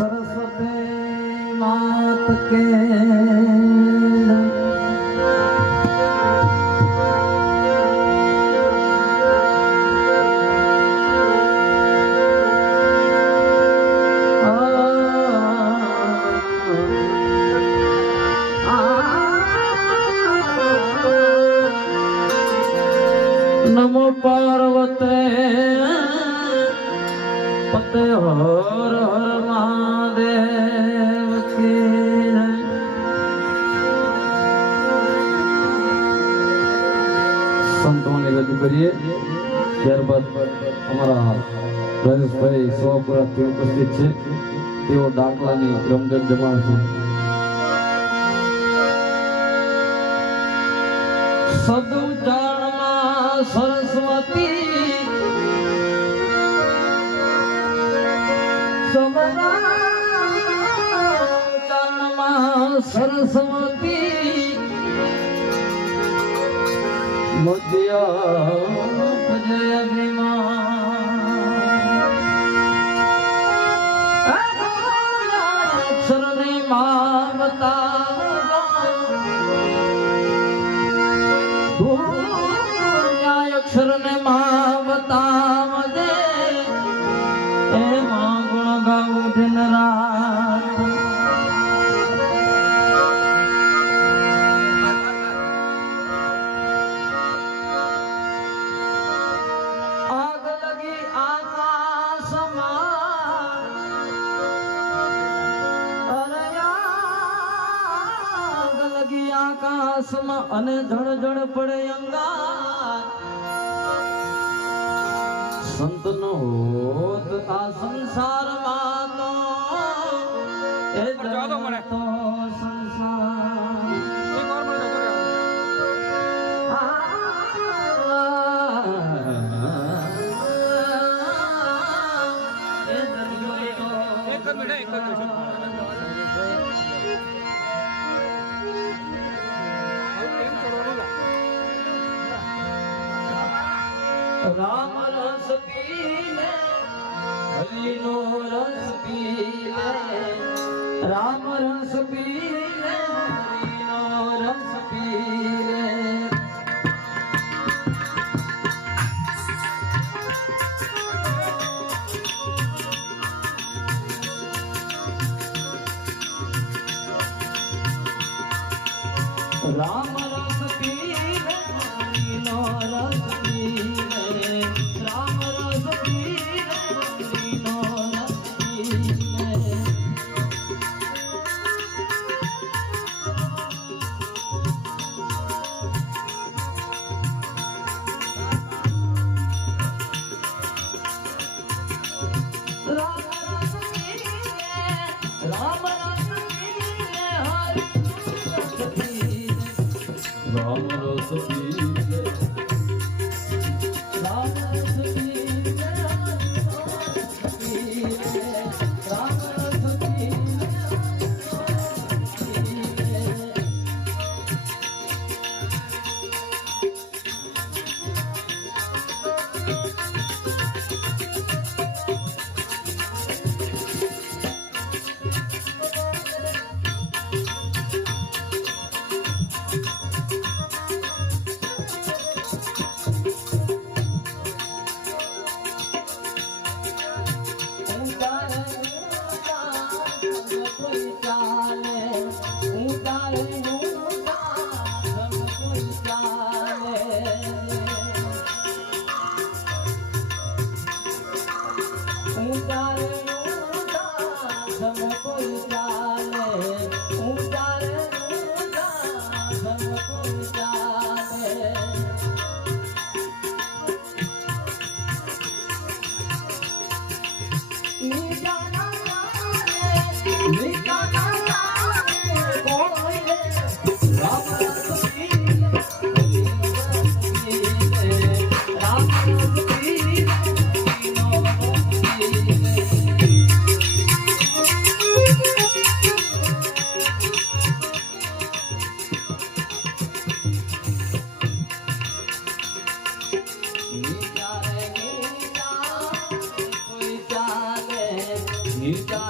સરસ્વતી માત કે સંતોને રજૂ કરીએ. ત્યારબાદ અમારા રાજેશભાઈ સોપુરાથી ઉપસ્થિત છે. તેઓ દાખલાની રમઝટ જમાડશે સદુ સરસ્વતી સરસ્વતી मुझे આકાશમાં અને જણ જણ પડે અંગાર સંતનો હોત આ સંસારમાં તો એ. તો સંસાર રામ રસ પીલે હરિનો રસ પીલે રામ રસ પીલે હરિનો રસ પીલે. Aleluia. You got.